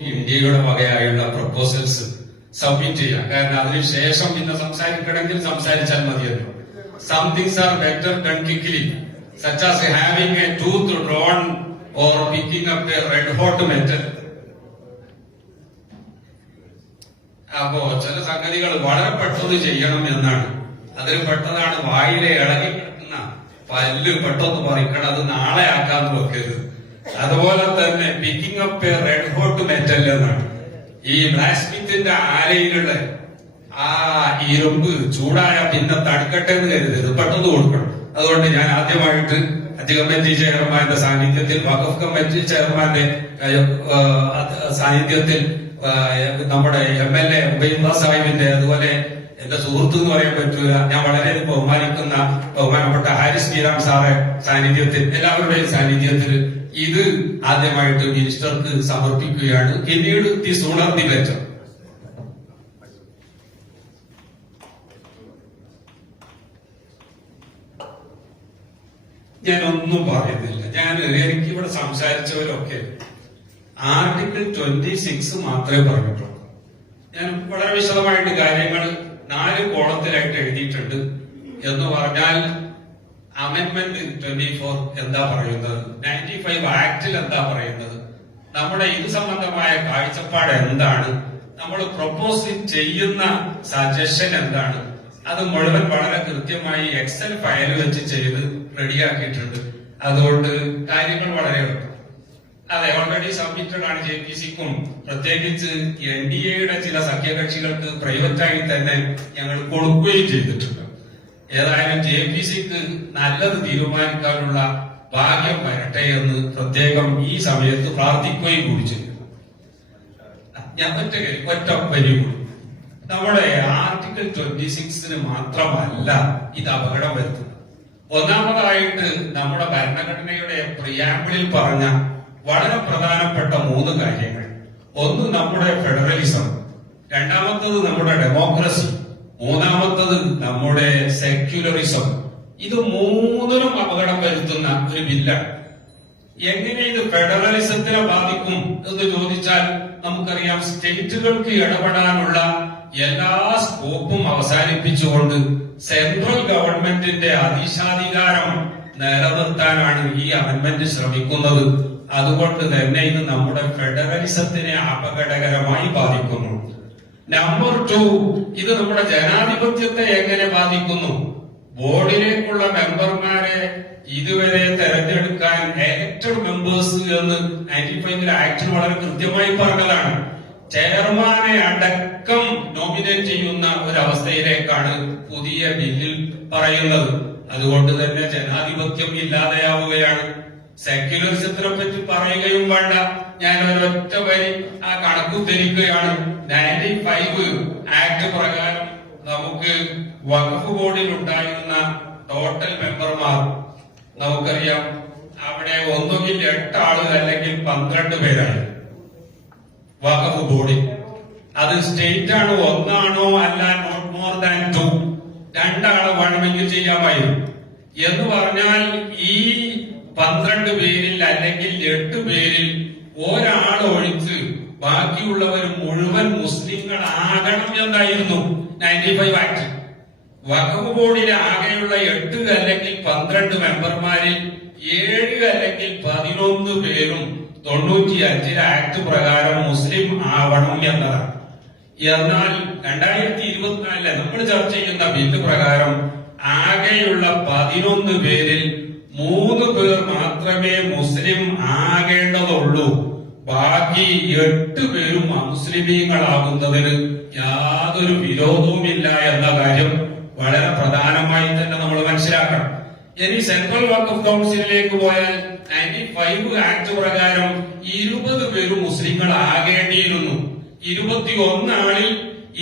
ഇന്ത്യയുടെ വകയായുള്ള proposals submit ചെയ്യാം. കാരണം അതിനുശേഷം പിന്നെ സംസാരിക്കണമെങ്കിൽ സംസാരിച്ചാൽ മതിയല്ലോ. Some things are better done quickly such as having a tooth drawn or picking up a red hot metal അപ്പോ ചില സംഗതികൾ വളരെ പെട്ടെന്ന് ചെയ്യണം എന്നാണ്. അതിൽ പെട്ടതാണ് വായിലെ ഇളകി കിടക്കുന്ന പല്ല് പെട്ടെന്ന് പറിക്കണം. അത് നാളെ ആക്കാന്ന് വെക്കരുത്. അതുപോലെ തന്നെ picking up red hot metal എന്നാണ്. ഈ ബ്ലാസ്മിത്തിന്റെ സ്മിത്തിന്റെ ആലയിലുള്ള ആ ഇരുമ്പ് ചൂടായ പിന്നെ തടുക്കട്ടെ എന്ന് കരുതരുത് പെട്ടെന്ന് കൊടുക്കണം. അതുകൊണ്ട് ഞാൻ ആദ്യമായിട്ട് കമ്മിറ്റി ചെയർമാന്റെ സാന്നിധ്യത്തിൽ വഖഫ് കമ്മിറ്റി ചെയർമാന്റെ സാന്നിധ്യത്തിൽ നമ്മുടെ എം എൽ എ ഉബൈദ സാഹിബിന്റെ അതുപോലെ എന്റെ സുഹൃത്ത് എന്ന് പറയാൻ പറ്റൂല ഞാൻ വളരെ ബഹുമാനിക്കുന്ന ബഹുമാനപ്പെട്ട ഹാരിസ് ബീരാം സാറെ സാന്നിധ്യത്തിൽ എല്ലാവരുടെയും സാന്നിധ്യത്തിൽ ഇത് ആദ്യമായിട്ട് മിനിസ്റ്റർക്ക് സമർപ്പിക്കുകയാണ്. പിന്നീട് ദി സൂണർ ദി ബെറ്റർ ഒന്നും പറയുന്നില്ല. ഞാൻ എനിക്ക് ഇവിടെ സംസാരിച്ചവരൊക്കെ ആർട്ടിക്കിൾ ട്വന്റി സിക്സ് മാത്രമേ പറഞ്ഞിട്ടുള്ളൂ. ഞാൻ വളരെ വിശദമായിട്ട് കാര്യങ്ങൾ നാല് കോളത്തിലായിട്ട് എഴുതിയിട്ടുണ്ട് എന്ന് പറഞ്ഞാൽ അമെന്റ്മെന്റ് ട്വന്റി ഫോർ എന്താ പറയുന്നത്? നയന്റി ഫൈവ് ആക്ടിൽ എന്താ പറയുന്നത്? നമ്മുടെ ഇത് സംബന്ധമായ കാഴ്ചപ്പാട് എന്താണ്? നമ്മൾ പ്രൊപ്പോസ് ചെയ്യുന്ന സജഷൻ എന്താണ്? അത് മുഴുവൻ വളരെ കൃത്യമായി എക്സൽ ഫയൽ വെച്ച് ചെയ്ത് റെഡിയാക്കിയിട്ടുണ്ട് അതുകൊണ്ട് കാര്യങ്ങൾ വളരെ എളുപ്പം. അതെ ഓൾറെഡി സബ്മിറ്റഡ് ആണ് ജെ പി സിക്കും പ്രത്യേകിച്ച് എൻ ഡി എയുടെ ചില സഖ്യകക്ഷികൾക്ക് പ്രൈവറ്റായി തന്നെ ഞങ്ങൾ കൊടുക്കുകയും ചെയ്തിട്ടുണ്ട്. ഏതായാലും ജെ പി സിക്ക് നല്ലത് തീരുമാനിക്കാനുള്ള ഭാഗ്യം വരട്ടെ എന്ന് പ്രത്യേകം ഈ സമയത്ത് പ്രാർത്ഥിക്കുകയും കൂടി ചെയ്യുന്നു ഞാൻ ഒറ്റ ഒറ്റ വരി കൂടി. നമ്മുടെ ആർട്ടിക്കിൾ ട്വന്റി സിക്സിന് മാത്രമല്ല ഇത് അപകടം വരുത്തുന്നത്. ഒന്നാമതായിട്ട് നമ്മുടെ ഭരണഘടനയുടെ പ്രിയാമ്പിളിൽ പറഞ്ഞ വളരെ പ്രധാനപ്പെട്ട മൂന്ന് കാര്യങ്ങൾ. ഒന്ന് നമ്മുടെ ഫെഡറലിസം രണ്ടാമത്തത് നമ്മുടെ ഡെമോക്രസി മൂന്നാമത്തത് നമ്മുടെ സെക്യുലറിസം ഇത് മൂന്നിനും അപകടം വരുത്തുന്ന ഒരു ബില്ലാണ് എങ്ങനെ ഇത് ഫെഡറലിസത്തിനെ ബാധിക്കും എന്ന് ചോദിച്ചാൽ നമുക്കറിയാം സ്റ്റേറ്റുകൾക്ക് ഇടപെടാനുള്ള എല്ലാ സ്കോപ്പും അവസാനിപ്പിച്ചുകൊണ്ട് സെൻട്രൽ ഗവൺമെന്റിന്റെ അതീശാധികാരം നിലനിർത്താനാണ് ഈ അമെന്മെന്റ് ശ്രമിക്കുന്നത്. അതുകൊണ്ട് തന്നെ ഇത് നമ്മുടെ ഫെഡറലിസത്തിനെ അപകടകരമായി ബാധിക്കുന്നു. നമ്പർ ടു ഇത് നമ്മുടെ ജനാധിപത്യത്തെ എങ്ങനെ ബാധിക്കുന്നു? ബോർഡിലേക്കുള്ള മെമ്പർമാരെ ഇതുവരെ തെരഞ്ഞെടുക്കാൻ എലക്ടഡ് മെമ്പേഴ്സ് എന്ന് നയന്റി ഫൈവിലെ ആക്ട് വളരെ കൃത്യമായി പറഞ്ഞതാണ്. ചെയർമാനെ അടക്കം നോമിനേറ്റ് ചെയ്യുന്ന ഒരു അവസ്ഥയിലേക്കാണ് പുതിയ ബില്ലിൽ പറയുന്നത്. അതുകൊണ്ട് തന്നെ ജനാധിപത്യം ഇല്ലാതെയാവുകയാണ്. സെക്യുലറിസത്തിനെ പറ്റി പറയുകയും വേണ്ട. ഞാൻ ഒരൊറ്റ വരി ആ കണക്ക് ഉദ്ധരിക്കുകയാണ് നയന്റി ഫൈവ് ആക്ട് പ്രകാരം നമുക്ക് വഖഫ് ബോർഡിൽ ഉണ്ടായിരുന്ന ടോട്ടൽ മെമ്പർമാർ നമുക്കറിയാം അവിടെ ഒന്നുകിൽ എട്ട് ആളുകൾ അല്ലെങ്കിൽ പന്ത്രണ്ട് പേരാണ് വഖഫ് ബോർഡിൽ. അത് സ്റ്റേറ്റ് ആണ് ഒന്നാണോ അല്ല നോട്ട് മോർ ദാൻ ടു രണ്ടാളെ വേണമെങ്കിൽ ചെയ്യാമായിരുന്നു. എന്ന് പറഞ്ഞാൽ ഈ പന്ത്രണ്ട് പേരിൽ അല്ലെങ്കിൽ എട്ട് പേരിൽ ഒരാൾ ഒഴിച്ച് ബാക്കിയുള്ളവർ മുഴുവൻ മുസ്ലിങ്ങളാകണം എന്നായിരുന്നു നയന്റി ഫൈവ് ആക്ട് വഖഫ് ബോർഡിലെ ആകെയുള്ള എട്ട് അല്ലെങ്കിൽ പന്ത്രണ്ട് മെമ്പർമാരിൽ ഏഴ് അല്ലെങ്കിൽ പതിനൊന്ന് പേരും തൊണ്ണൂറ്റി അഞ്ചിലെ ആക്ട് പ്രകാരം മുസ്ലിം ആവണം എന്നതാണ്. എന്നാൽ രണ്ടായിരത്തി ഇരുപത്തിനാലിലെ നമ്മൾ ചർച്ച ചെയ്യുന്ന ബില്ല് പ്രകാരം ആകെയുള്ള പതിനൊന്ന് പേരിൽ മൂന്ന് പേർ മാത്രമേ മുസ്ലിം ആകേണ്ടതുള്ളൂ. ബാക്കി എട്ട് പേരും അമുസ്ലിമീങ്ങളാകുന്നതിന് യാതൊരു വിരോധവുമില്ല എന്ന കാര്യം വളരെ പ്രധാനമായി തന്നെ നമ്മൾ മനസ്സിലാക്കണം. ഇനി സെൻട്രൽ വഖഫ് കൗൺസിലിലേക്ക് പോയാൽ നയന്റി ഫൈവ് ആക്ട് പ്രകാരം ഇരുപത് പേരും മുസ്ലിങ്ങൾ ആകേണ്ടിയിരുന്നു ഇരുപത്തി ഒന്നാളിൽ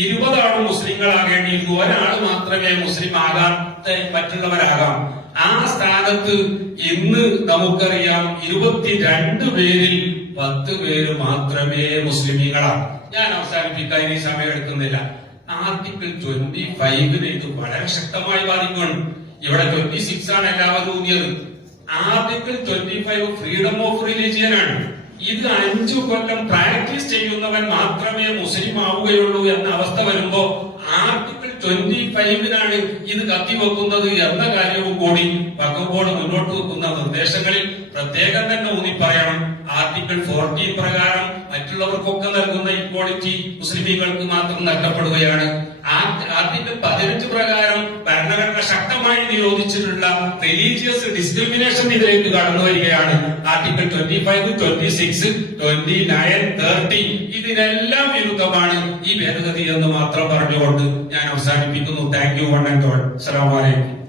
ഇരുപതാളും മുസ്ലിങ്ങൾ ആകേണ്ടിയിരുന്നു ഒരാൾ മാത്രമേ മുസ്ലിം ആകാത്ത മറ്റുള്ളവരാകാം ആ സ്ഥാനത്ത് ഇന്ന് നമുക്കറിയാം ഇരുപത്തിരണ്ട് പേരിൽ പത്ത് പേര് മാത്രമേ മുസ്ലിമീങ്ങളാണ്. ഞാൻ അവസാനിപ്പിക്കാൻ ഇനി സമയം എടുക്കുന്നില്ല. ആർട്ടിക്കിൾ ട്വന്റി ഫൈവിന് ഇത് വളരെ ശക്തമായി ബാധിക്കുകയാണ്. ഇവിടെ ട്വന്റി സിക്സ് ആണ് എല്ലാവരും ഊന്നിയത്. Article twenty five freedom of religion ആണ്. ഇത് അഞ്ചു കൊല്ലം പ്രാക്ടീസ് ചെയ്യുന്നവൻ മാത്രമേ മുസ്ലിം ആവുകയുള്ളൂ എന്ന അവസ്ഥ വരുമ്പോ ആർട്ടിക്കിൾ ട്വന്റി ഫൈവിനാണ് ഇത് കത്തിവെക്കുന്നത് എന്ന കാര്യവും കൂടി വകുപ്പോട് മുന്നോട്ട് വെക്കുന്ന നിർദ്ദേശങ്ങളിൽ പ്രത്യേകം തന്നെ ഊന്നി പറയണം. ആർട്ടിക്കിൾ ഫോർട്ടീൻ പ്രകാരം മറ്റുള്ളവർക്കൊക്കെ നൽകുന്ന ഇക്വാളിറ്റി മുസ്ലിമീങ്ങൾക്ക് മാത്രം നഷ്ടപ്പെടുകയാണ്. ആർട്ടിക്കിൾ പതിനഞ്ച് പ്രകാരം നിരോധിച്ചിട്ടുള്ള റിലീജിയസ് ഡിസ്ക്രിമിനേഷൻ ഇതിലേക്ക് കടന്നു വരികയാണ്. Article twenty five twenty six twenty nine thirty ഇതിനെല്ലാം വിരുദ്ധമാണ് ഈ ഭേദഗതി എന്ന് മാത്രം പറഞ്ഞുകൊണ്ട് ഞാൻ അവസാനിപ്പിക്കുന്നു. Thank you one and all അസ്സലാമു അലൈക്കും.